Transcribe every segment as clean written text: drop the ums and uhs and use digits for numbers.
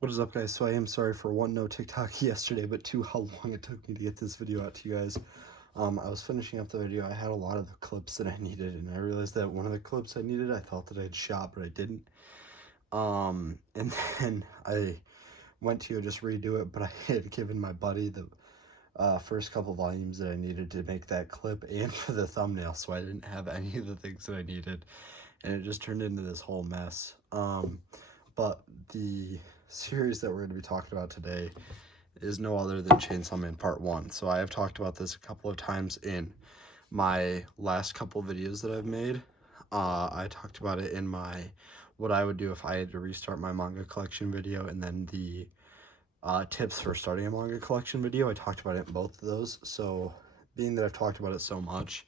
What is up, guys? So I am sorry for one, no TikTok yesterday, but two, how long it took me to get this video out to you guys. I was finishing up the video. I had a lot of the clips that I needed, and I realized that one of the clips I needed, I thought that I'd shot, but I didn't. And then I went to just redo it, but I had given my buddy the first couple volumes that I needed to make that clip and for the thumbnail, so I didn't have any of the things that I needed, and it just turned into this whole mess. But the series that we're going to be talking about today is no other than Chainsaw Man Part 1. So I have talked about this a couple of times in my last couple videos that I've made. I talked about it in my what I would do if I had to restart my manga collection video, and then the tips for starting a manga collection video. I talked about it in both of those. So being that I've talked about it so much,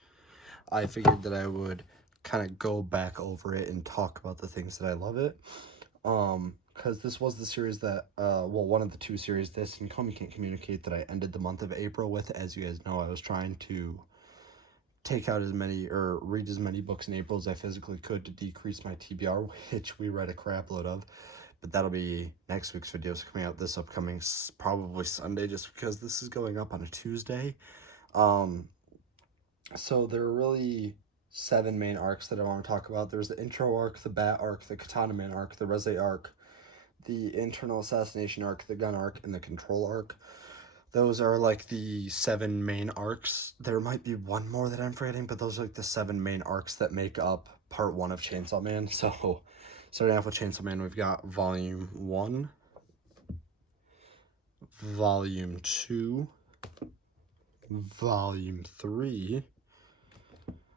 I figured that I would kind of go back over it and talk about the things that I love it. Because this was the series that, well, one of the two series, this and Komi Can't Communicate, that I ended the month of April with. As you guys know, I was trying to take out as many, or read as many books in April as I physically could to decrease my TBR, which we read a crap load of. But that'll be next week's videos coming out this upcoming, probably Sunday, just because this is going up on a Tuesday. So there are really 7 main arcs that I want to talk about. There's the intro arc, the Bat arc, the Katana Man arc, the Reze arc, the internal assassination arc, the gun arc, and the control arc. Those are like the 7 main arcs. There might be one more that I'm forgetting, but those are like the 7 main arcs that make up part 1 of Chainsaw Man. So starting off with Chainsaw Man, we've got volume 1, volume 2, volume 3.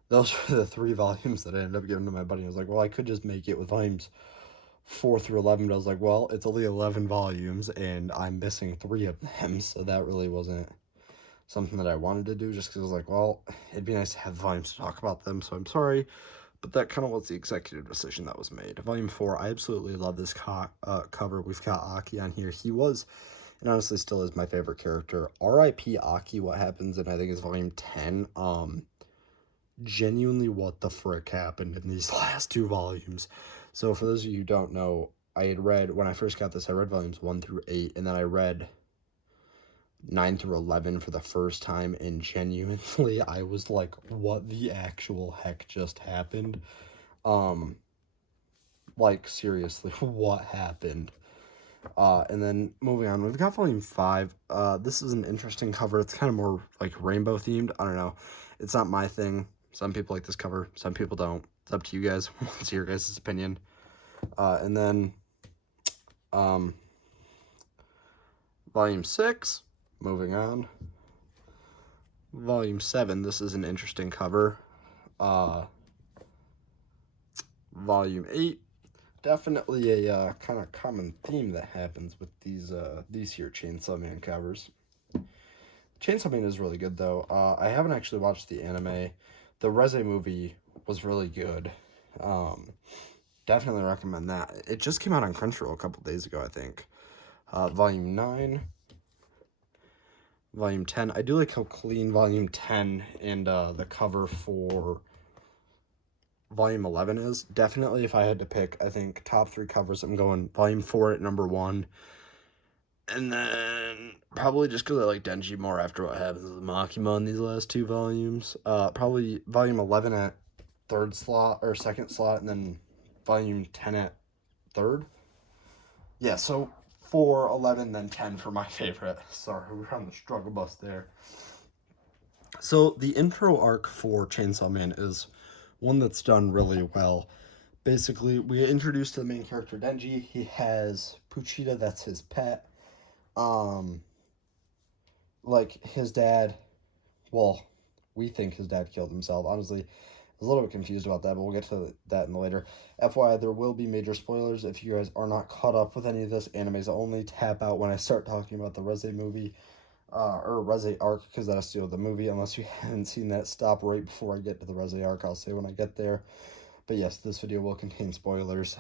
Those are the 3 volumes that I ended up giving to my buddy. I was like, well, I could just make it with volumes 4 through 11, but I was like, well, it's only 11 volumes, and I'm missing 3 of them, so that really wasn't something that I wanted to do, just because I was like, well, it'd be nice to have volumes to talk about them, so I'm sorry, but that kind of was the executive decision that was made. Volume 4, I absolutely love this cover. We've got Aki on here. He was, and honestly still is, my favorite character. R.I.P. Aki, what happens in, I think, is volume 10, genuinely what the frick happened in these last 2 volumes. So for those of you who don't know, I had read, when I first got this, I read volumes 1 through 8, and then I read 9 through 11 for the first time, and genuinely, I was like, what the actual heck just happened? Like, seriously, what happened? And then moving on, we've got volume 5. This is an interesting cover. It's kind of more like rainbow themed. I don't know. It's not my thing. Some people like this cover, some people don't. It's up to you guys. It's your guys' opinion. And then volume 6, moving on. Volume 7, this is an interesting cover. Volume 8, definitely a kind of common theme that happens with these here Chainsaw Man covers. Chainsaw Man is really good, though. I haven't actually watched the anime. The Reze movie was really good. Definitely recommend that. It just came out on Crunchyroll a couple days ago, I think. Volume 9. Volume 10. I do like how clean Volume 10 and the cover for Volume 11 is. Definitely, if I had to pick, I think, top 3 covers, I'm going Volume 4 at number 1. And then probably just because I like Denji more after what happens with Makima in these last 2 volumes. Probably Volume 11 at 3rd slot, or 2nd slot, and then Volume 10 at 3rd. Yeah, so 4, 11, then 10 for my favorite. Sorry, we're on the struggle bus there. So the intro arc for Chainsaw Man is one that's done really well. Basically, we get introduced to the main character, Denji. He has Pochita, that's his pet. Like, his dad, well, we think his dad killed himself. Honestly, I was a little bit confused about that, but we'll get to that in the later. FYI, there will be major spoilers. If you guys are not caught up with any of this, animes only, tap out when I start talking about the Reze movie, or Reze arc, because that has to do with the movie. Unless you haven't seen that, stop right before I get to the Reze arc. I'll say when I get there. But yes, this video will contain spoilers.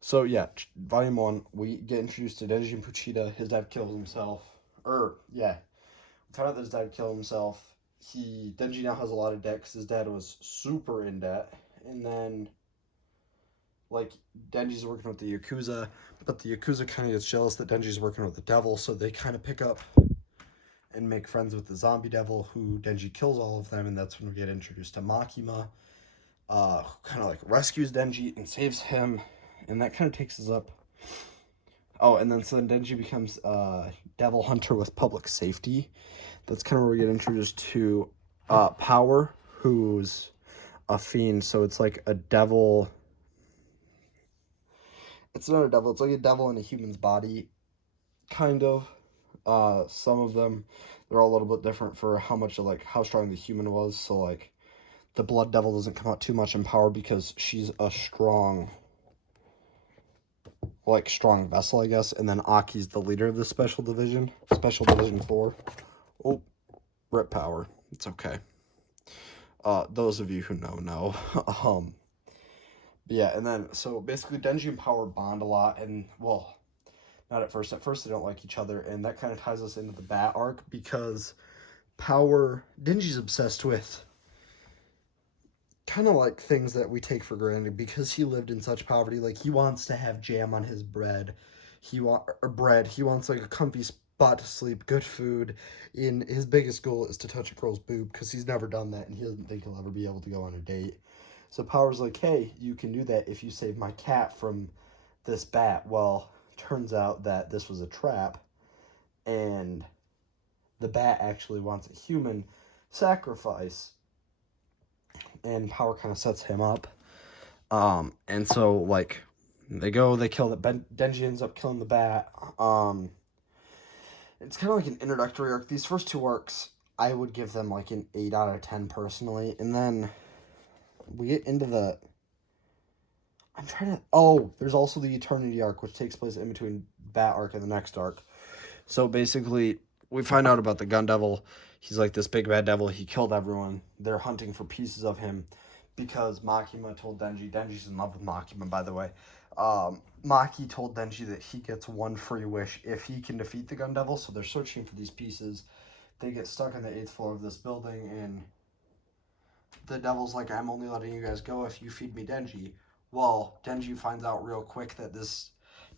So yeah, volume 1, we get introduced to Denji and Pochita. His dad kills himself. Yeah. We found out that his dad killed himself. Denji now has a lot of debt because his dad was super in debt. And then, like Denji's working with the Yakuza, but the Yakuza kind of gets jealous that Denji's working with the devil, so they kind of pick up and make friends with the zombie devil, who Denji kills all of them, and that's when we get introduced to Makima, who kind of like rescues Denji and saves him, and that kind of takes us up. Oh, and then so then Denji becomes devil hunter with public safety. That's kind of where we get introduced to Power, who's a fiend. So it's like a devil. It's not a devil. It's like a devil in a human's body, kind of. Some of them, they're all a little bit different for how much of, like, how strong the human was. So like, the blood devil doesn't come out too much in Power because she's a strong vessel, I guess. And then Aki's the leader of the Special Division 4. Oh, rip Power. It's okay. Those of you who know. But yeah, and then, so basically Denji and Power bond a lot, and, well, not at first. At first they don't like each other, and that kind of ties us into the Bat arc, because Denji's obsessed with kind of like things that we take for granted, because he lived in such poverty. Like, he wants to have jam on his bread. He wants like a comfy spot to sleep, good food. And his biggest goal is to touch a girl's boob, because he's never done that, and he doesn't think he'll ever be able to go on a date. So Power's like, hey, you can do that if you save my cat from this bat. Well, turns out that this was a trap, and the bat actually wants a human sacrifice, and Power kind of sets him up. And so, like, they kill the Denji ends up killing the bat. It's kind of like an introductory arc. These first two arcs, I would give them like an 8 out of 10 personally, and then we get into the... there's also the Eternity arc, which takes place in between Bat arc and the next arc. So basically, we find out about the Gun Devil. He's like this big bad devil. He killed everyone. They're hunting for pieces of him because Makima told Denji. Denji's in love with Makima, by the way. Maki told Denji that he gets one free wish if he can defeat the Gun Devil. So they're searching for these pieces. They get stuck on the 8th floor of this building, and the devil's like, I'm only letting you guys go if you feed me Denji. Well, Denji finds out real quick that this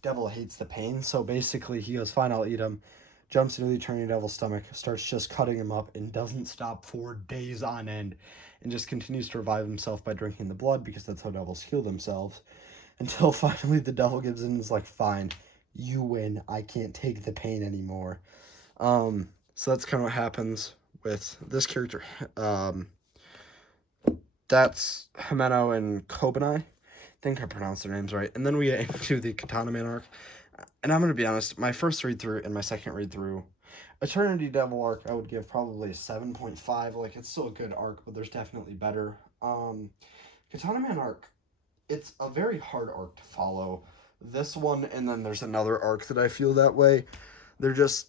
devil hates the pain, so basically he goes, fine, I'll eat him, jumps into the Eternity Devil's stomach, starts just cutting him up, and doesn't stop for days on end, and just continues to revive himself by drinking the blood, because that's how devils heal themselves, until finally the devil gives in and is like, fine, you win, I can't take the pain anymore. So that's kind of what happens with this character. That's Himeno and Kobanai. I think I pronounced their names right. And then we get into the Katana Man arc. And I'm going to be honest, my first read-through and my second read-through, Eternity Devil arc, I would give probably a 7.5. Like, it's still a good arc, but there's definitely better. Katana Man arc, it's a very hard arc to follow. This one, and then there's another arc that I feel that way. They're just,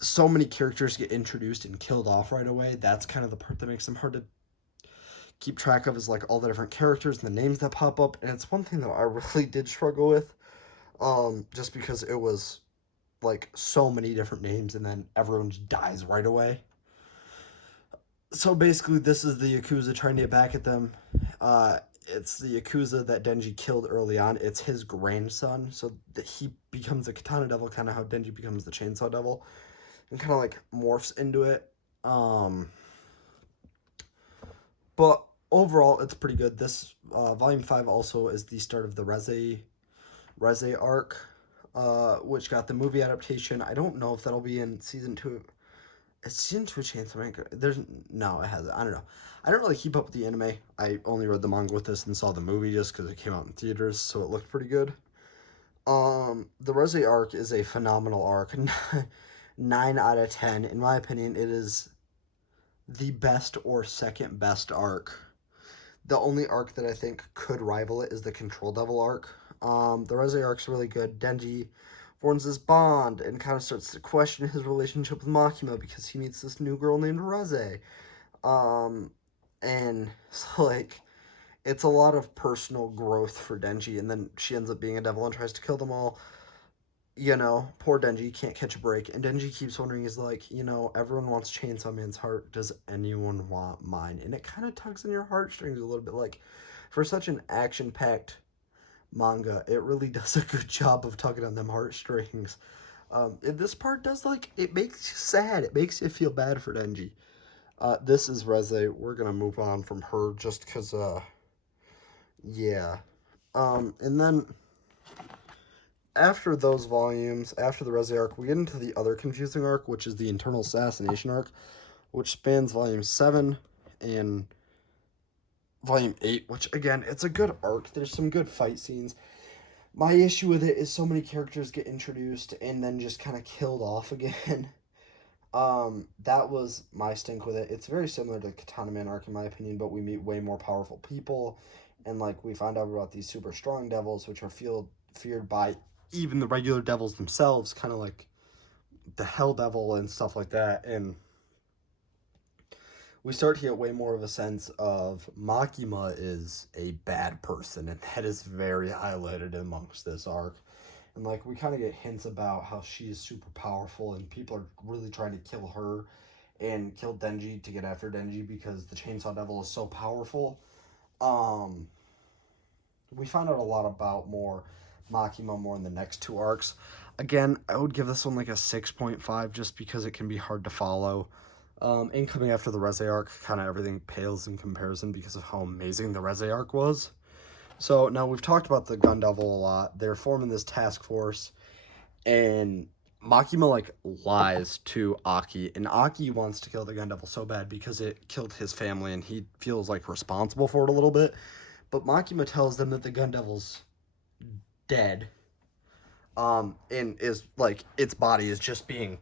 so many characters get introduced and killed off right away. That's kind of the part that makes them hard to keep track of, is like all the different characters and the names that pop up. And it's one thing that I really did struggle with, just because it was like so many different names and then everyone just dies right away. So basically this is the Yakuza trying to get back at them. It's the Yakuza that Denji killed early on. It's his grandson, so that he becomes a Katana Devil, kind of how Denji becomes the Chainsaw Devil, and kind of like morphs into it. But overall, it's pretty good. This Volume 5 also is the start of the Reze arc, which got the movie adaptation. I don't know if that'll be in Season 2. Is Season 2 Chainsaw Man? No, it hasn't. I don't know. I don't really keep up with the anime. I only read the manga with this and saw the movie just because it came out in theaters, so it looked pretty good. The Reze arc is a phenomenal arc. 9 out of 10. In my opinion, it is the best or second best arc. The only arc that I think could rival it is the Control Devil arc. The Reze arc's really good. Denji forms this bond and kind of starts to question his relationship with Makima because he meets this new girl named Reze. And so, like, it's a lot of personal growth for Denji, and then she ends up being a devil and tries to kill them all. You know, poor Denji can't catch a break, and Denji keeps wondering, he's like, you know, everyone wants Chainsaw Man's heart, does anyone want mine? And it kind of tugs on your heartstrings a little bit, like, for such an action-packed manga, it really does a good job of tugging on them heartstrings. And this part does, like, it makes you sad. It makes you feel bad for Denji. This is Reze. We're gonna move on from her just because, yeah. And then after those volumes, after the Reze arc, we get into the other confusing arc, which is the internal assassination arc, which spans volume 7 and volume 8, which, again, it's a good arc. There's some good fight scenes. My issue with it is so many characters get introduced and then just kind of killed off again. That was my stink with it. It's very similar to Katana Man arc in my opinion, but we meet way more powerful people, and like we find out about these super strong devils, which are feared by even the regular devils themselves, kind of like the Hell Devil and stuff like that, and we start to get way more of a sense of Makima is a bad person, and that is very highlighted amongst this arc. And like we kind of get hints about how she is super powerful, and people are really trying to kill her and kill Denji to get after Denji because the Chainsaw Devil is so powerful. We find out a lot about more Makima more in the next two arcs. Again, I would give this one like a 6.5 just because it can be hard to follow. And coming after the Reze arc, kind of everything pales in comparison because of how amazing the Reze arc was. So now we've talked about the Gun Devil a lot. They're forming this task force, and Makima like lies to Aki, and Aki wants to kill the Gun Devil so bad because it killed his family, and he feels like responsible for it a little bit. But Makima tells them that the Gun Devil's dead, and is like its body is just being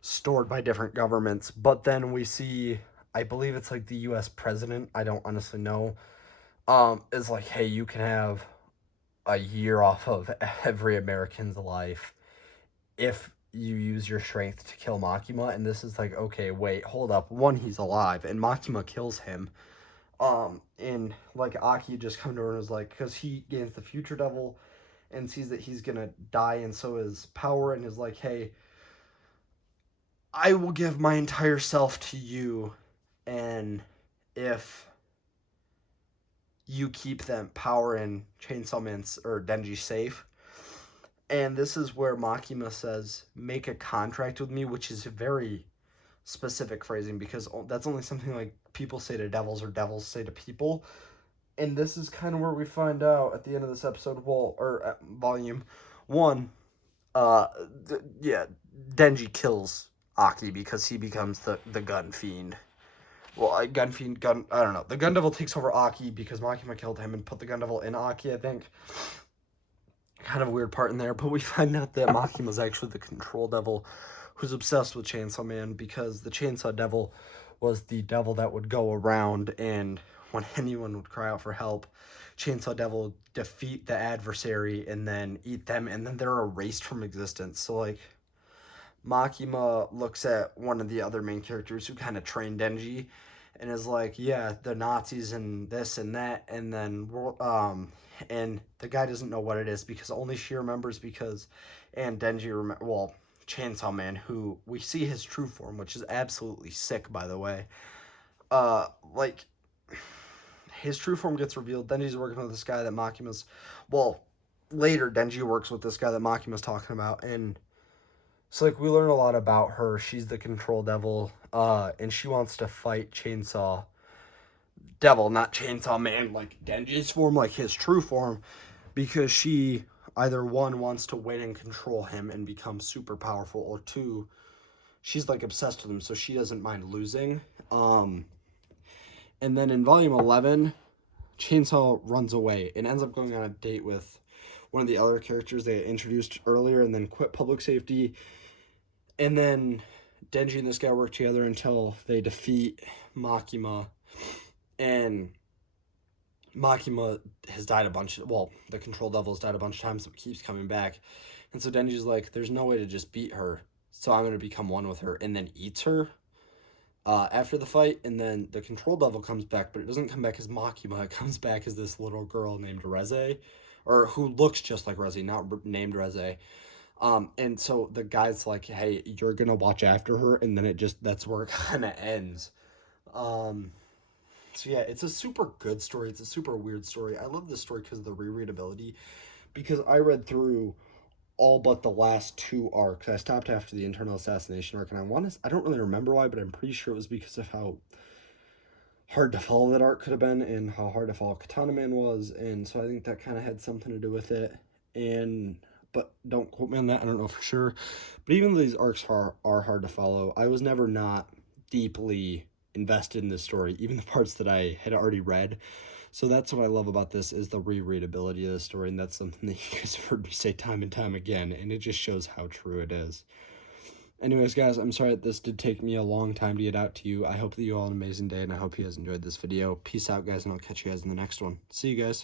stored by different governments. But then we see, I believe it's like the U.S. president, I don't honestly know, is like, hey, you can have a year off of every American's life if you use your strength to kill Makima. And this is like, okay, wait, hold up. One, he's alive, and Makima kills him. And like Aki just come to her and is like, because he gains the future devil and sees that he's gonna die, and so is power, and is like, hey, I will give my entire self to you, and if you keep them power and Chainsaw Man's or Denji safe. And this is where Makima says, make a contract with me, which is very specific phrasing because that's only something like people say to devils or devils say to people. And this is kind of where we find out at the end of this episode, well, or volume 1, Denji kills Aki because he becomes the gun fiend. Well, I don't know. The Gun Devil takes over Aki because Makima killed him and put the Gun Devil in Aki, I think. Kind of a weird part in there, but we find out that Makima's actually the Control Devil who's obsessed with Chainsaw Man because the Chainsaw Devil was the devil that would go around, and when anyone would cry out for help, Chainsaw Devil would defeat the adversary and then eat them, and then they're erased from existence. So, like, Makima looks at one of the other main characters who kind of trained Denji and is like, yeah, the Nazis and this and that, and then and the guy doesn't know what it is because only she remembers and Denji Chainsaw Man, who we see his true form, which is absolutely sick, by the way. Like, his true form gets revealed. Denji's working with this guy that Makima's, later Denji works with this guy that Makima's talking about, and so, like, we learn a lot about her. She's the Control Devil, and she wants to fight Chainsaw Devil, not Chainsaw Man, like Denji's form, like his true form, because she either, one, wants to win and control him and become super powerful, or two, she's, like, obsessed with him, so she doesn't mind losing. And then in Volume 11, Chainsaw runs away and ends up going on a date with one of the other characters they introduced earlier and then quit public safety. And then Denji and this guy work together until they defeat Makima. And Makima has died the Control Devil has died a bunch of times, but keeps coming back. And so Denji's like, there's no way to just beat her, so I'm going to become one with her, and then eats her after the fight. And then the Control Devil comes back, but it doesn't come back as Makima. It comes back as this little girl named Reze, or who looks just like Reze, not named Reze. And so the guy's like, hey, you're going to watch after her, and then that's where it kind of ends. So yeah, it's a super good story. It's a super weird story. I love this story because of the rereadability. Because I read through all but the last two arcs. I stopped after the internal assassination arc, and I don't really remember why, but I'm pretty sure it was because of how hard to follow that arc could have been and how hard to follow Katana Man was, and so I think that kind of had something to do with it. And but don't quote me on that, I don't know for sure. But even though these arcs are hard to follow, I was never not deeply invested in this story, even the parts that I had already read. So that's what I love about this, is the rereadability of the story, and that's something that you guys have heard me say time and time again, and it just shows how true it is. Anyways, guys, I'm sorry that this did take me a long time to get out to you. I hope that you all have an amazing day, and I hope you guys enjoyed this video. Peace out, guys, and I'll catch you guys in the next one. See you guys.